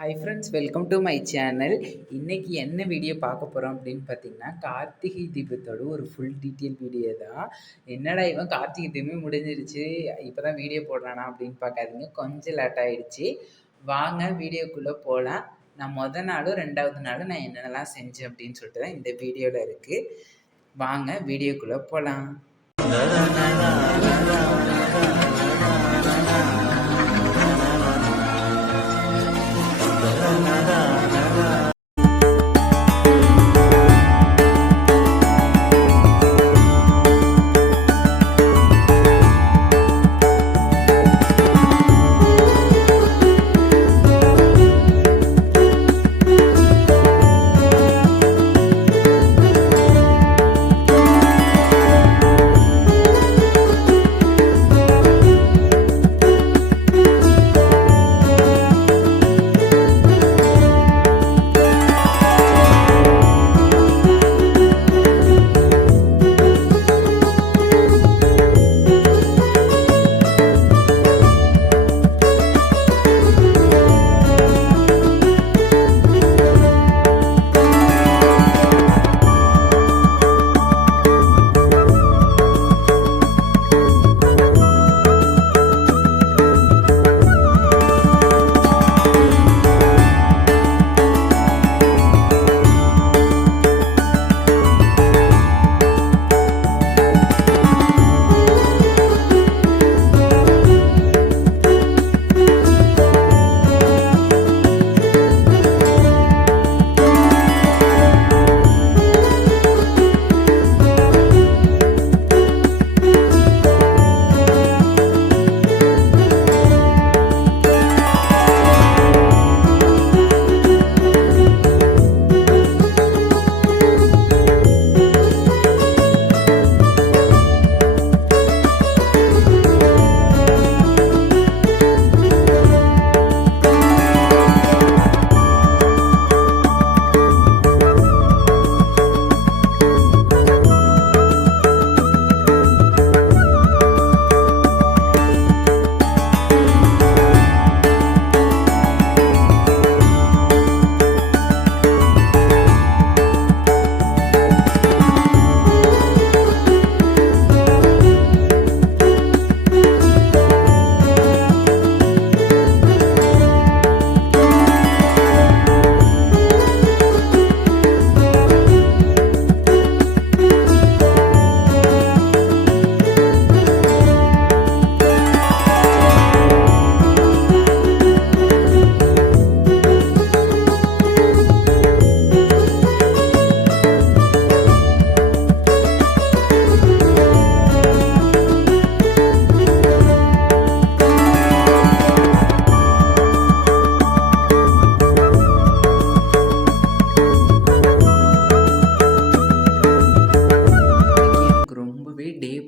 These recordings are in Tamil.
Hi friends, welcome to my channel. இன்றைக்கி என்ன வீடியோ பார்க்க போகிறோம் அப்படின்னு பார்த்தீங்கன்னா, கார்த்திகை தீபத்தோட ஒரு ஃபுல் டீட்டெயில் வீடியோ தான். என்னடா இவன் கார்த்திகை தீபமே முடிஞ்சிருச்சு, இப்போ தான் வீடியோ போடுறானா அப்படின்னு பார்க்காதீங்க, கொஞ்சம் லேட் ஆகிடுச்சு. வாங்க வீடியோக்குள்ளே போகலாம். நான் நாளும் 2வது நாளும் நான் என்னென்னலாம் செஞ்சேன் அப்படின்னு சொல்லிட்டு தான் இந்த வீடியோவில் இருக்குது. வாங்க வீடியோக்குள்ளே போகலாம்.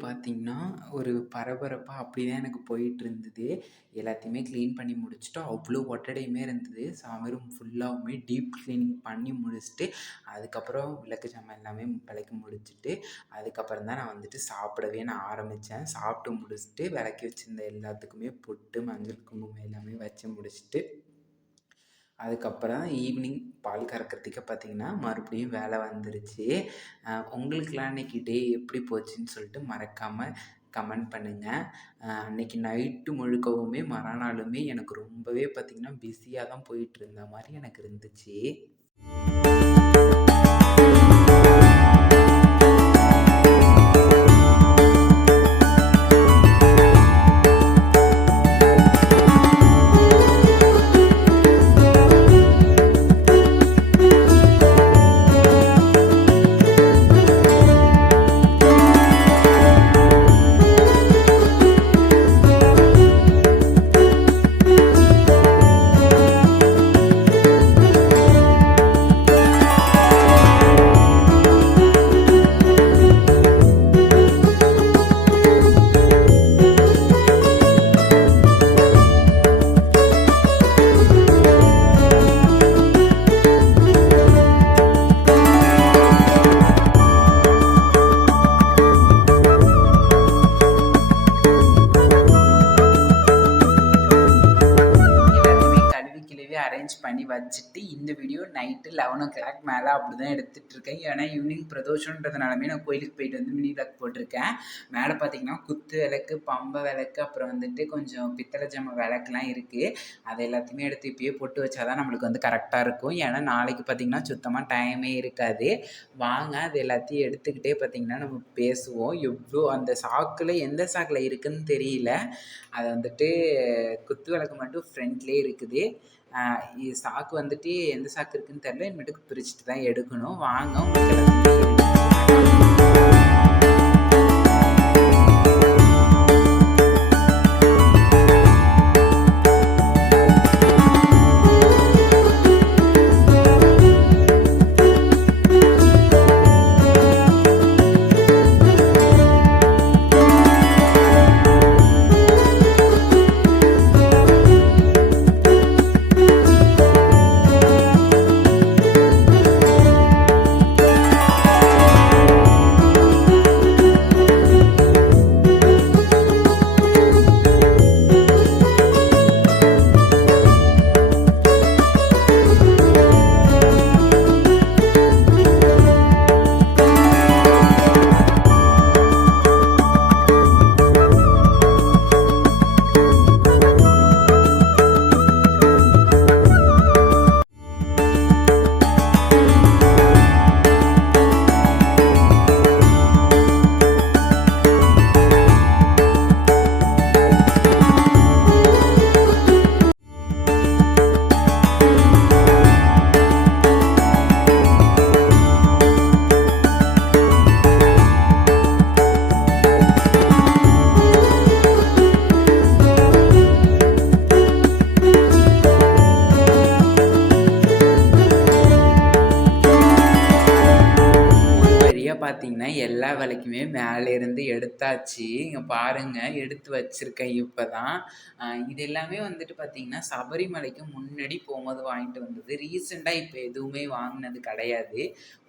பார்த்திங்கன்னா ஒரு பரபரப்பாக அப்படி தான் எனக்கு போயிட்டு இருந்தது. எல்லாத்தையுமே க்ளீன் பண்ணி முடிச்சுட்டு அவ்வளோ ஒட்டடையுமே இருந்தது. சாமி ரூம் ஃபுல்லாகவுமே டீப் க்ளீனிங் பண்ணி முடிச்சுட்டு அதுக்கப்புறம் விளக்கு ஜாமான் எல்லாமே விளக்கி முடிச்சுட்டு அதுக்கப்புறம் தான் நான் வந்துட்டு சாப்பிடவே ஆரம்பித்தேன். சாப்பிட்டு முடிச்சுட்டு விளக்கி வச்சுருந்த எல்லாத்துக்குமே பொட்டு, மஞ்சள், குங்குமம் எல்லாமே வச்சு முடிச்சுட்டு அதுக்கப்புறம் ஈவினிங் பால் கறக்கிறதுக்கு பார்த்திங்கன்னா மறுபடியும் வேலை வந்துருச்சு. உங்களுக்கெலாம் அன்றைக்கி டே எப்படி போச்சுன்னு சொல்லிட்டு மறக்காமல் கமெண்ட் பண்ணுங்கள். அன்றைக்கி நைட்டு முழுக்கவுமே மறுநாளுமே எனக்கு ரொம்பவே பார்த்திங்கன்னா பிஸியாக தான் போயிட்டுருந்த மாதிரி எனக்கு இருந்துச்சு. பண்ணி வச்சுட்டு இந்த வீடியோ நைட்டு 11:00 மேலே அப்படி தான் எடுத்துகிட்ருக்கேன். ஏன்னா ஈவினிங் பிரதோஷன்றதுனாலுமே நான் கோயிலுக்கு போயிட்டு வந்து மினி விளக்கு போட்டிருக்கேன். மேலே பார்த்தீங்கன்னா குத்து விளக்கு, பம்பை விளக்கு, அப்புறம் வந்துட்டு கொஞ்சம் பித்தளை ஜாமான் விளக்குலாம் இருக்குது. அதை எல்லாத்தையுமே எடுத்து இப்பயே போட்டு வச்சா தான் நம்மளுக்கு வந்து கரெக்டாக இருக்கும். ஏன்னா நாளைக்கு பார்த்திங்கன்னா சுத்தமாக டைமே இருக்காது. வாங்க அது எல்லாத்தையும் எடுத்துக்கிட்டே பார்த்திங்கன்னா நம்ம பேசுவோம். எவ்வளோ அந்த சாக்கில் எந்த சாக்கில் இருக்குதுன்னு தெரியல. அது வந்துட்டு குத்து விளக்கு மட்டும் ஃப்ரண்ட்லேயே இருக்குது. சாக்கு வந்துட்டு எந்த சாக்கு இருக்குதுன்னு தெரியல. இனிமேட்டுக்கு பிரிச்சுட்டு தான் எடுக்கணும். வாங்க உங்களுக்கு எல்லாத்தையுமே பார்த்தீங்கன்னா எல்லா விளக்குமே மேலேருந்து எடுத்தாச்சு. இங்கே பாருங்கள், எடுத்து வச்சுருக்கேன் இப்போ தான். இது எல்லாமே வந்துட்டு பார்த்திங்கன்னா சபரிமலைக்கு முன்னாடி போகும்போது வாங்கிட்டு வந்தது. ரீசெண்டாக இப்போ எதுவுமே வாங்கினது கிடையாது.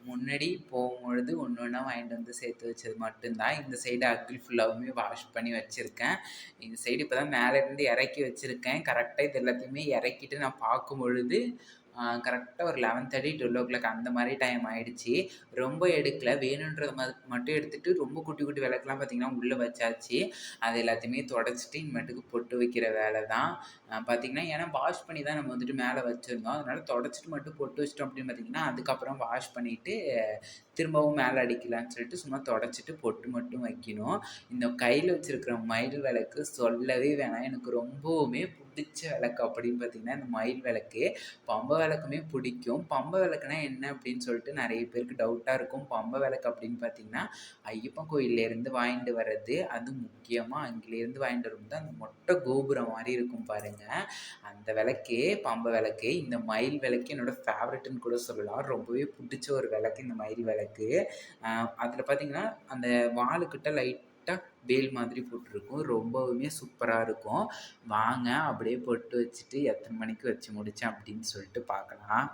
முன்னாடி போகும்பொழுது ஒன்று ஒன்றா வாங்கிட்டு வந்து சேர்த்து வச்சது மட்டும்தான். இந்த சைடு அக்கில் ஃபுல்லாகவுமே வாஷ் பண்ணி வச்சுருக்கேன். இந்த சைடு இப்போ தான் மேலேருந்து இறக்கி வச்சுருக்கேன். கரெக்டாக இது எல்லாத்தையுமே இறக்கிட்டு நான் பார்க்கும் பொழுது கரெக்டாக ஒரு 11:30 12:00 அந்த மாதிரி டைம் ஆகிடுச்சி. ரொம்ப எடுக்கல, வேணுன்றதை மட்டும் எடுத்துகிட்டு ரொம்ப குட்டி குட்டி விளக்குலாம் பார்த்திங்கன்னா உள்ளே வச்சாச்சு. அது எல்லாத்தையுமே தொடச்சிட்டு இனிமேட்டுக்கு பொட்டு வைக்கிற வேலை தான். பார்த்திங்கன்னா ஏன்னா வாஷ் பண்ணி தான் நம்ம வந்துட்டு மேலே வச்சுருந்தோம். அதனால் தொடச்சிட்டு மட்டும் பொட்டு வச்சிட்டோம் அப்படின்னு பார்த்திங்கன்னா அதுக்கப்புறம் வாஷ் பண்ணிவிட்டு திரும்பவும் மேலே அடிக்கலான்னு சொல்லிட்டு சும்மா தொடச்சிட்டு பொட்டு மட்டும் வைக்கணும். இந்த கையில் வச்சுருக்கிற மயில் விளக்கு சொல்லவே வேணாம், எனக்கு ரொம்பவுமே பிடிச்ச விளக்கு அப்படின்னு பார்த்திங்கன்னா இந்த மயில் விளக்கு. பம்பை விளக்குமே பிடிக்கும். பம்பை விளக்குனா என்ன அப்படின்னு சொல்லிட்டு நிறைய பேருக்கு டவுட்டாக இருக்கும். பம்பை விளக்கு அப்படின்னு பார்த்திங்கன்னா ஐயப்பன் கோயிலேருந்து வாங்கிட்டு வர்றது. அது முக்கியமாக அங்கேருந்து வாங்கிட்டு வரும்போது அந்த மொட்டை கோபுரம் மாதிரி இருக்கும் பாருங்கள், அந்த விளக்கே பம்பை விளக்கு. இந்த மயில் விளக்கு என்னோடய ஃபேவரெட்டுன்னு கூட சொல்லலாம். ரொம்பவே பிடிச்ச ஒரு விளக்கு இந்த மயில் விளக்கு. அதில் பார்த்திங்கன்னா அந்த வாலுக்கிட்ட லைட்டாக வேல் மாதிரி போட்டிருக்கும். ரொம்பவுமே சூப்பராக இருக்கும். வாங்க அப்படியே பொட்டு வச்சுட்டு எத்தனை மணிக்கு வச்சு முடித்தேன் அப்படின்னு சொல்லிட்டு பார்க்கலாம்.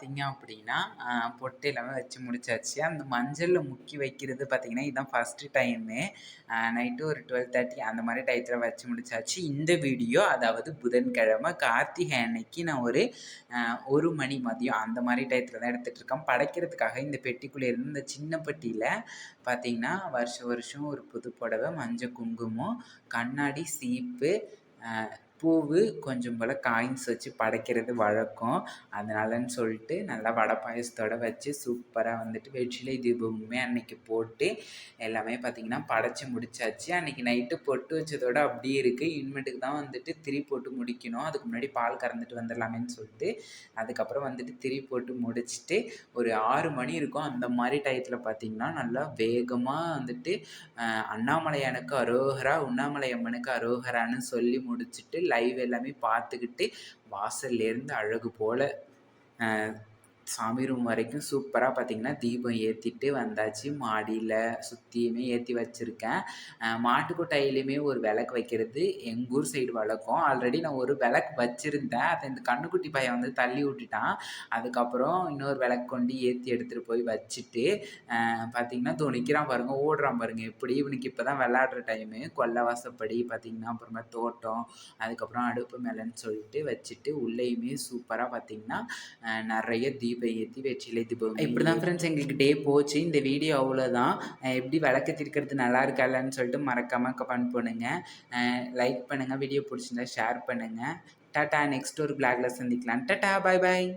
பார்த்தீங்க அப்படின்னா பொட்டு எல்லாமே வச்சு முடிச்சாச்சு. அந்த மஞ்சளில் முக்கி வைக்கிறது பார்த்தீங்கன்னா இதுதான் ஃபஸ்ட்டு டைமு. நைட்டு ஒரு 12:30 அந்த மாதிரி டயத்தில் வச்சு முடிச்சாச்சு. இந்த வீடியோ அதாவது புதன்கிழமை கார்த்திகை அன்னைக்கு நான் ஒரு 1 மணி மதியம் அந்த மாதிரி டயத்தில் தான் எடுத்துகிட்ருக்கேன். படைக்கிறதுக்காக இந்த பெட்டிக்குள்ளே இருந்து இந்த சின்ன பெட்டியில் பார்த்தீங்கன்னா வருஷம் வருஷம் ஒரு புது புடவை, மஞ்சள் குங்குமம், கண்ணாடி, சீப்பு, பூவு, கொஞ்சம் போல் காயின்ஸ் வச்சு படைக்கிறது வழக்கம். அதனாலன்னு சொல்லிட்டு நல்லா வடை பாயசத்தோடு வச்சு சூப்பராக வந்துட்டு வெற்றிலை தீபமுமே அன்றைக்கி போட்டு எல்லாமே பார்த்திங்கன்னா படைச்சி முடிச்சாச்சு. அன்றைக்கி நைட்டு பொட்டு வச்சதோடு அப்படியே இருக்குது. இனிமேட்டுக்கு தான் வந்துட்டு திரி போட்டு முடிக்கணும். அதுக்கு முன்னாடி பால் கறந்துட்டு வந்துடலாமேன்னு சொல்லிட்டு அதுக்கப்புறம் வந்துட்டு திரி போட்டு முடிச்சுட்டு ஒரு 6 மணி இருக்கும். அந்த மாதிரி டயத்தில் பார்த்திங்கன்னா நல்லா வேகமாக வந்துட்டு அண்ணாமலையானுக்கு அரோகரா, உண்ணாமலை அம்மனுக்கு அரோகரான்னு சொல்லி முடிச்சுட்டு லைவ் எல்லாமே பார்த்துக்கிட்டு வாசல்லேருந்து அழகு போல் சாமி ரூம் வரைக்கும் சூப்பராக பார்த்திங்கன்னா தீபம் ஏற்றிட்டு வந்தாச்சு. மாடியில் சுற்றியுமே ஏற்றி வச்சுருக்கேன். மாட்டுக்கொட்டாயிலையுமே ஒரு விளக்கு வைக்கிறது எங்கள் ஊர் சைடு வழக்கம். ஆல்ரெடி நான் ஒரு விளக்கு வச்சுருந்தேன். அதை இந்த கண்ணுக்குட்டி பையன் வந்து தள்ளி விட்டுட்டான். அதுக்கப்புறம் இன்னொரு விளக்கு கொண்டு ஏற்றி எடுத்துகிட்டு போய் வச்சுட்டு பார்த்திங்கன்னா நிற்கிறான் பாருங்கள், ஓடுறான் பாருங்கள். எப்படி இவனுக்கு இப்போ தான் விளாட்ற டைமு. கொல்லை வாசப்படி பார்த்திங்கன்னா அப்புறமா தோட்டம், அதுக்கப்புறம் அடுப்பு மேலேன்னு சொல்லிட்டு வச்சுட்டு உள்ளேயுமே சூப்பராக பார்த்திங்கன்னா நிறைய தீபம் ஏற்றி வெற்றிலை தீபம் இப்படி தான் ஃப்ரெண்ட்ஸ் எங்களுக்கு டே போச்சு. இந்த வீடியோ அவ்வளோதான். எப்படி விளக்கு திரிக்கிறது நல்லா இருக்கா இல்லைன்னு சொல்லிட்டு மறக்காமல் கமெண்ட் பண்ணுங்கள், லைக் பண்ணுங்கள், வீடியோ பிடிச்சிருந்தா ஷேர் பண்ணுங்கள். டாட்டா, நெக்ஸ்ட் ஒரு பிளாகில் சந்திக்கலாம். டாட்டா, பாய் பாய்.